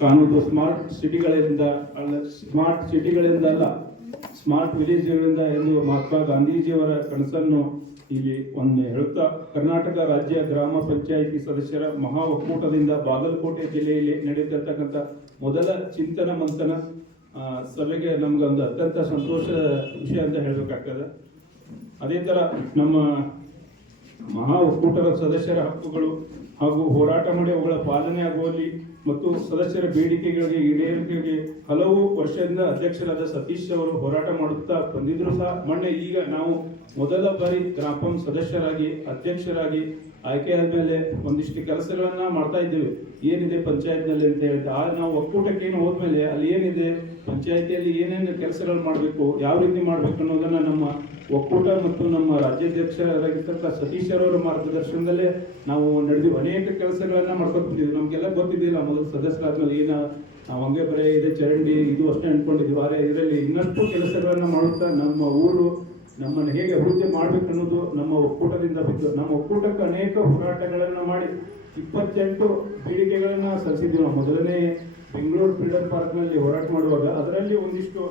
ಕಾನೂನು ಸ್ಮಾರ್ಟ್ ಸಿಟಿಗಳಿಂದ ಅಲ್ಲ, ಸ್ಮಾರ್ಟ್ ಸಿಟಿಗಳಿಂದ ಅಲ್ಲ, ಸ್ಮಾರ್ಟ್ ವಿಲೇಜ್ಗಳಿಂದ ಎಂದು ಮಹಾತ್ಮ ಗಾಂಧೀಜಿಯವರ ಕನಸನ್ನು ಇಲ್ಲಿ ಒಂದು ಹೇಳುತ್ತಾ, ಕರ್ನಾಟಕ ರಾಜ್ಯ ಗ್ರಾಮ ಪಂಚಾಯಿತಿ ಸದಸ್ಯರ ಮಹಾ ಒಕ್ಕೂಟದಿಂದ ಬಾಗಲಕೋಟೆ ಜಿಲ್ಲೆಯಲ್ಲಿ ನಡೆಯುತ್ತಿರ್ತಕ್ಕಂಥ ಮೊದಲ ಚಿಂತನ ಮಂಥನ ಸಭೆಗೆ ನಮ್ಗೊಂದು ಅತ್ಯಂತ ಸಂತೋಷ ವಿಷಯ ಅಂತ ಹೇಳಬೇಕಾಗ್ತದೆ. ಅದೇ ತರ ನಮ್ಮ ಮಹಾ ಒಕ್ಕೂಟದ ಸದಸ್ಯರ ಹಕ್ಕುಗಳು ಹಾಗೂ ಹೋರಾಟ ಮಾಡಿ ಅವುಗಳ ಪಾಲನೆ ಆಗುವಲ್ಲಿ ಮತ್ತು ಸದಸ್ಯರ ಬೇಡಿಕೆಗಳಿಗೆ ಈಡೇರಿಕೆಗೆ ಹಲವು ವರ್ಷದಿಂದ ಅಧ್ಯಕ್ಷರಾದ ಸತೀಶ್ ಅವರು ಹೋರಾಟ ಮಾಡುತ್ತಾ ಬಂದಿದ್ರು ಸಹ ಮೊನ್ನೆ ಈಗ ನಾವು ಮೊದಲ ಬಾರಿ ಪಂಚಾಯತ್ ಸದಸ್ಯರಾಗಿ, ಅಧ್ಯಕ್ಷರಾಗಿ ಆಯ್ಕೆ ಆದ್ಮೇಲೆ ಒಂದಿಷ್ಟು ಕೆಲಸಗಳನ್ನ ಮಾಡ್ತಾ ಇದ್ದೇವೆ. ಏನಿದೆ ಪಂಚಾಯತ್ನಲ್ಲಿ ಅಂತ ಹೇಳಿದ್ರೆ ಆ ನಾವು ಒಕ್ಕೂಟಕ್ಕೆ ಏನು ಹೋದ್ಮೇಲೆ ಅಲ್ಲಿ ಏನಿದೆ? ಪಂಚಾಯತಿಯಲ್ಲಿ ಏನೇನು ಕೆಲಸಗಳು ಮಾಡಬೇಕು, ಯಾವ ರೀತಿ ಮಾಡಬೇಕು ಅನ್ನೋದನ್ನು ನಮ್ಮ ಒಕ್ಕೂಟ ಮತ್ತು ನಮ್ಮ ರಾಜ್ಯಾಧ್ಯಕ್ಷರಾಗಿರ್ತಕ್ಕ ಸತೀಶ್ ಮಾರ್ಗದರ್ಶನದಲ್ಲೇ ನಾವು ನಡೆದಿವಿ ಅನೇಕ ಕೆಲಸಗಳನ್ನು ಮಾಡ್ಕೊಂಡು ಬಂದಿದ್ವಿ ನಮ್ಗೆಲ್ಲ ಗೊತ್ತಿದ್ದಿಲ್ಲ, ಮೊದಲು ಸದಸ್ಯರಾದ್ಮೇಲೆ ಏನು ನಾವು ಹಂಗೆ ಬರೀ ಇದೆ ಚರಂಡಿ, ಇದು ಅಷ್ಟೇ ಅಂದ್ಕೊಂಡಿದ್ವಿ ಆದರೆ ಇದರಲ್ಲಿ ಇನ್ನಷ್ಟು ಕೆಲಸಗಳನ್ನು ಮಾಡುತ್ತಾ ನಮ್ಮ ಊರು ನಮ್ಮನ್ನು ಹೇಗೆ ಅಭಿವೃದ್ಧಿ ಮಾಡ್ಬೇಕು ಅನ್ನೋದು ನಮ್ಮ ಒಕ್ಕೂಟದಿಂದ ಬಿದ್ದು ನಮ್ಮ ಒಕ್ಕೂಟಕ್ಕೆ ಅನೇಕ ಹೋರಾಟಗಳನ್ನು ಮಾಡಿ ಇಪ್ಪತ್ತೆಂಟು ಬೇಡಿಕೆಗಳನ್ನು ಸಲ್ಲಿಸಿದ್ದೀವಿ. ನಾವು ಮೊದಲನೇ ಬೆಂಗಳೂರು ಫ್ರೀಡಮ್ ಪಾರ್ಕ್ನಲ್ಲಿ ಹೋರಾಟ ಮಾಡುವಾಗ ಅದರಲ್ಲಿ ಒಂದಿಷ್ಟು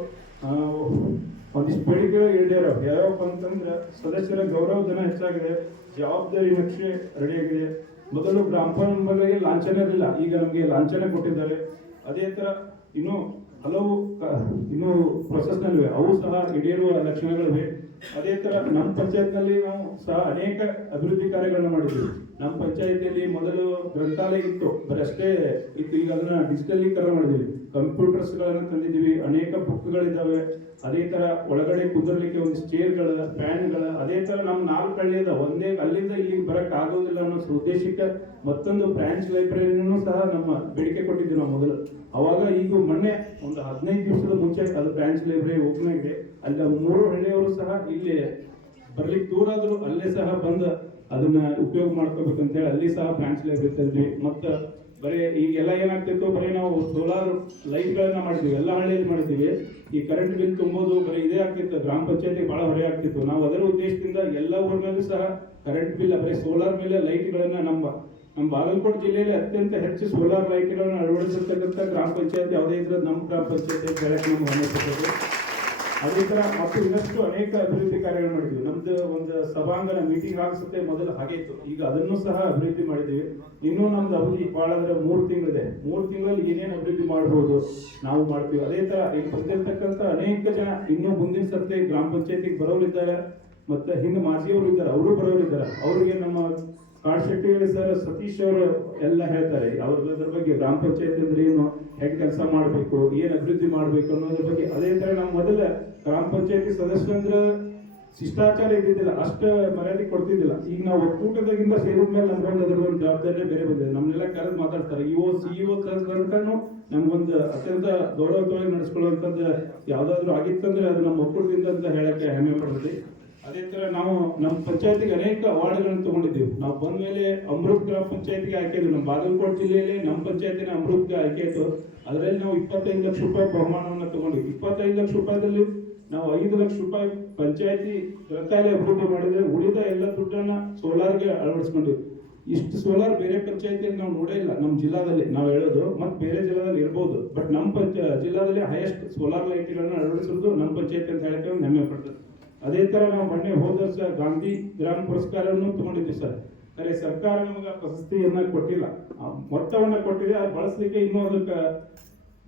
ಒಂದಿಷ್ಟು ಬೇಡಿಕೆಗಳು ಈಡೇರೋ ಯಾವ್ಯಾವ ಅಂತಂದ್ರೆ ಸದಸ್ಯರ ಗೌರವಧನ ಹೆಚ್ಚಾಗಿದೆ, ಜವಾಬ್ದಾರಿ ನಕ್ಷೆ ರೆಡಿಯಾಗಿದೆ. ಮೊದಲು ಗ್ರಾಮ ಪಂಚಾಯತ್ ಲಾಂಛನ ಇರಲಿಲ್ಲ, ಈಗ ನಮಗೆ ಲಾಂಛನ ಕೊಟ್ಟಿದ್ದಾರೆ. ಅದೇ ತರ ಇನ್ನು ಹಲವು ಇನ್ನು ಪ್ರೊಸೆಸ್ ನಲ್ಲಿವೆ, ಅವು ಸಹ ಈಡೇರುವ ಲಕ್ಷಣಗಳಿವೆ ಅದೇ ತರ ನಮ್ಮ ಪಂಚಾಯತ್ನಲ್ಲಿ ನಾವು ಸಹ ಅನೇಕ ಅಭಿವೃದ್ಧಿ ಕಾರ್ಯಗಳನ್ನ ಮಾಡಿದ್ವಿ ನಮ್ಮ ಪಂಚಾಯತಿಯಲ್ಲಿ ಮೊದಲು ಗ್ರಂಥಾಲಯ ಇತ್ತು, ಬರೀ ಅಷ್ಟೇ ಅದನ್ನ ಡಿಜಿಟಲೀಕರಣ ಮಾಡಿದ್ವಿ. ಕಂಪ್ಯೂಟರ್ಸ್ ಗಳನ್ನ ತಂದಿದ್ದೀವಿ, ಅನೇಕ ಬುಕ್ಗಳಿದ್ದಾವೆ. ಅದೇ ತರ ಒಳಗಡೆ ಕುದುರ್ಲಿಕ್ಕೆ ಒಂದು ಚೇರ್ಗಳ, ಫ್ಯಾನ್ಗಳ, ಅದೇ ತರ ನಮ್ಮ ನಾಲ್ಕು ಹಳ್ಳಿ ಅದ ಒಂದೇ ಅಲ್ಲಿಂದ ಇಲ್ಲಿಗೆ ಬರಕ್ ಆಗೋದಿಲ್ಲ ಅನ್ನೋ ಉದ್ದೇಶಕ್ಕೆ ಮತ್ತೊಂದು ಬ್ರಾಂಚ್ ಲೈಬ್ರರಿನೂ ಸಹ ನಮ್ಮ ಬೇಡಿಕೆ ಕೊಟ್ಟಿದ್ದೀವಿ ನಾವು ಮೊದಲು. ಅವಾಗ ಈಗ ಮೊನ್ನೆ ಒಂದು ಹದಿನೈದು ದಿವಸದ ಮುಂಚೆ ಅದು ಬ್ರಾಂಚ್ ಲೈಬ್ರರಿ ಓಪನ್ ಆಗಿದೆ. ಅಲ್ಲಿ ಮೂರು ಹಳ್ಳಿಯವರು ಸಹ ಇಲ್ಲಿ ಬರ್ಲಿಕ್ಕೆ ದೂರ ಆದರೂ ಅಲ್ಲೇ ಸಹ ಬಂದು ಅದನ್ನ ಉಪಯೋಗ ಮಾಡ್ಕೋಬೇಕಂತ ಹೇಳಿ ಅಲ್ಲಿ ಸಹ ಬ್ರಾಂಚ್ ಲೈಬ್ರರಿ ತಂದ್ವಿ ಮತ್ತ ಬರೀ ಈಗೆಲ್ಲ ಏನಾಗ್ತಿತ್ತು? ಬರೀ ನಾವು ಸೋಲಾರ್ ಲೈಟ್ಗಳನ್ನು ಮಾಡ್ತೀವಿ ಎಲ್ಲ ಹಳ್ಳಿಯಲ್ಲಿ ಮಾಡ್ತೀವಿ ಈ ಕರೆಂಟ್ ಬಿಲ್ ತುಂಬೋದು, ಬರೀ ಇದೇ ಆಗ್ತಿತ್ತು. ಗ್ರಾಮ ಪಂಚಾಯತಿ ಬಹಳ ಹೊರೆ ಆಗ್ತಿತ್ತು. ನಾವು ಅದರ ಉದ್ದೇಶದಿಂದ ಎಲ್ಲ ಊರಿನಲ್ಲೂ ಸಹ ಕರೆಂಟ್ ಬಿಲ್ ಬರೀ ಸೋಲಾರ್ ಮೇಲೆ ಲೈಟ್ಗಳನ್ನು ನಮ್ಮ ನಮ್ಮ ಬಾಗಲಕೋಟೆ ಜಿಲ್ಲೆಯಲ್ಲಿ ಅತ್ಯಂತ ಹೆಚ್ಚು ಸೋಲಾರ್ ಲೈಟ್ಗಳನ್ನು ಅಳವಡಿಸಿರ್ತಕ್ಕಂಥ ಗ್ರಾಮ ಪಂಚಾಯತ್ ಯಾವುದೇ ಇದ್ರೆ ನಮ್ಮ ಗ್ರಾಮ ಪಂಚಾಯತ್ ಅಂತ ಹೇಳಕ್ ನಮ್ಗೆ ಅದೇ ತರ ಮತ್ತು ಇನ್ನಷ್ಟು ಅನೇಕ ಅಭಿವೃದ್ಧಿ ಕಾರ್ಯಗಳು ಮಾಡಿದ್ವಿ. ನಮ್ದು ಒಂದು ಸಭಾಂಗಣ ಮೀಟಿಂಗ್ ಆಗಿಸುತ್ತೆ ಮೊದಲು ಹಾಗೆ ಇತ್ತು. ಈಗ ಅದನ್ನು ಸಹ ಅಭಿವೃದ್ಧಿ ಮಾಡಿದ್ದೀವಿ. ಇನ್ನೂ ನಮ್ದು ಅವಧಿ ಬಹಳ ಅಂದ್ರೆ ಮೂರು ತಿಂಗಳಿದೆ. ಮೂರು ತಿಂಗಳಲ್ಲಿ ಏನೇನು ಅಭಿವೃದ್ಧಿ ಮಾಡಬಹುದು ನಾವು ಮಾಡ್ತೀವಿ. ಅದೇ ತರ ಈಗ ಬಂದಿರ್ತಕ್ಕಂಥ ಅನೇಕ ಜನ ಇನ್ನೂ ಮುಂದಿನ ಸರ್ತಿ ಗ್ರಾಮ ಪಂಚಾಯತಿಗೆ ಬರೋರಿದ್ದಾರೆ ಮತ್ತೆ ಹಿಂದೆ ಮಾಜಿಯವರು ಇದ್ದಾರೆ. ಅವರು ಬರೋರಿದ್ದಾರೆ ಅವರಿಗೆ ನಮ್ಮ ಕಾಡ್ಶೆಟ್ಟಿ ಸರ್, ಸತೀಶ್ ಅವರು ಎಲ್ಲ ಹೇಳ್ತಾರೆ. ಅವ್ರ ಬಗ್ಗೆ ಗ್ರಾಮ ಪಂಚಾಯತ್ ಅಂದ್ರೆ ಏನು, ಹೆಂಗೆ ಕೆಲಸ ಮಾಡಬೇಕು, ಏನು ಅಭಿವೃದ್ಧಿ ಮಾಡಬೇಕು ಅನ್ನೋದ್ರ ಬಗ್ಗೆ ಅದೇ ತರ ಮೊದಲ ಗ್ರಾಮ ಪಂಚಾಯತಿ ಸದಸ್ಯರಂದ್ರ ಶಿಷ್ಟಾಚಾರ ಇದ್ದಿದ್ದಿಲ್ಲ, ಅಷ್ಟ ಮರ್ಯಾದೆ ಕೊಡ್ತಿದ್ದಿಲ್ಲ. ಈಗ ನಾವು ಒಕ್ಕೂಟದಾಗಿಂದ ಸೇರಿದ ಮೇಲೆ ನಮ್ಗೊಂದು ಅದ್ರ ಒಂದು ಜವಾಬ್ದಾರಿ ಬೇರೆ ಬಂದಿದೆ. ನಮ್ನೆಲ್ಲ ಕರೆದು ಮಾತಾಡ್ತಾರೆ. ಇಒ ಸಿಇಒ ತನಕನು ನಮ್ಗೊಂದು ಅತ್ಯಂತ ಗೌರವವಾಗಿ ನಡೆಸ್ಕೊಳ್ಳುವಂಥದ್ದು ಯಾವ್ದಾದ್ರು ಆಗಿತ್ತಂದ್ರೆ ಅದು ನಮ್ಮ ಒಕ್ಕೂಟದಿಂದ ಅಂತ ಹೇಳಕ್ಕೆ ಹೆಮ್ಮೆ ಪಡ್ತೀವಿ ಅದೇ ತರ ನಾವು ನಮ್ಮ ಪಂಚಾಯತಿಗೆ ಅನೇಕ ಅವಾರ್ಡ್ಗಳನ್ನು ತಗೊಂಡಿದ್ದೀವಿ. ನಾವು ಬಂದ ಮೇಲೆ ಅಮೃತ್ ಗ್ರಾಮ ಪಂಚಾಯತಿಗೆ ಆಯ್ಕೆ ನಮ್ಮ ಬಾಗಲಕೋಟೆ ಜಿಲ್ಲೆಯಲ್ಲಿ ನಮ್ಮ ಪಂಚಾಯತಿನ ಅಮೃತ್ಗೆ ಆಯ್ಕೆ ಆಯ್ತು. ಅದರಲ್ಲಿ ನಾವು ಇಪ್ಪತ್ತೈದು ಲಕ್ಷ ರೂಪಾಯಿ ಬಹುಮಾನವನ್ನು ತಗೊಂಡಿವಿ ಇಪ್ಪತ್ತೈದು ಲಕ್ಷ ರೂಪಾಯಿದಲ್ಲಿ ನಾವು ಐದು ಲಕ್ಷ ರೂಪಾಯಿ ಪಂಚಾಯತಿ ಗ್ರಂಥಾಲಯ ಅಭಿವೃದ್ಧಿ ಮಾಡಿದ್ರೆ ಉಳಿದ ಎಲ್ಲ ದುಡ್ಡನ್ನ ಸೋಲಾರ್ಗೆ ಅಳವಡಿಸ್ಕೊಂಡಿವಿ ಇಷ್ಟು ಸೋಲಾರ್ ಬೇರೆ ಪಂಚಾಯತಿಯಲ್ಲಿ ನಾವು ನೋಡೇ ಇಲ್ಲ. ನಮ್ಮ ಜಿಲ್ಲಾದಲ್ಲಿ ನಾವು ಹೇಳೋದು ಮತ್ತೆ ಬೇರೆ ಜಿಲ್ಲಾದಲ್ಲಿ ಇರ್ಬೋದು. ಬಟ್ ನಮ್ಮ ಪಂಚ ಜಿಲ್ಲಾದಲ್ಲಿ ಹೈಯೆಸ್ಟ್ ಸೋಲಾರ್ ಲೈಟ್ಗಳನ್ನು ಅಳವಡಿಸೋದು ನಮ್ಮ ಪಂಚಾಯತಿ ಅಂತ ಹೇಳಕ್ಕೆ ಹೆಮ್ಮೆ ಪಡ್ತದೆ ಅದೇ ತರ ನಾವು ಮೊನ್ನೆ ಹೋದ ವರ್ಷ ಗಾಂಧಿ ಗ್ರಾಮ ಪುರಸ್ಕಾರವನ್ನು ತಗೊಂಡಿದ್ವಿ ಸರ್. ಖರೆ, ಸರ್ಕಾರ ನಮಗೆ ಪ್ರಶಸ್ತಿಯನ್ನ ಕೊಟ್ಟಿಲ್ಲ. ಮೊತ್ತವನ್ನ ಕೊಟ್ಟಿದೆ, ಅದು ಬಳಸಲಿಕ್ಕೆ ಇನ್ನೂ ಅದಕ್ಕೆ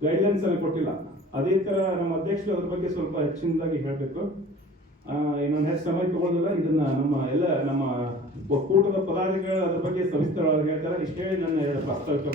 ಗೈಡ್ಲೈನ್ಸ್ ಅನ್ನ ಕೊಟ್ಟಿಲ್ಲ. ಅದೇ ತರ ನಮ್ಮ ಅಧ್ಯಕ್ಷರು ಅದ್ರ ಬಗ್ಗೆ ಸ್ವಲ್ಪ ಹೆಚ್ಚಿನದಾಗಿ ಹೇಳಬೇಕು. ಇನ್ನೊಂದು ಹೆಚ್ಚು ಸಮಯ ತಗೊಳ್ಳೋದಿಲ್ಲ ಇದನ್ನ ನಮ್ಮ ಎಲ್ಲ ನಮ್ಮ ಒಕ್ಕೂಟದ ಪದಾಧಿಕಾರಿಗಳು ಅದ್ರ ಬಗ್ಗೆ ಸವಿಸ್ತರವಾಗಿ ಹೇಳ್ತಾರೆ. ಇಷ್ಟೇ ನನ್ನ ಪ್ರಾಸ್ತಾವಿಕ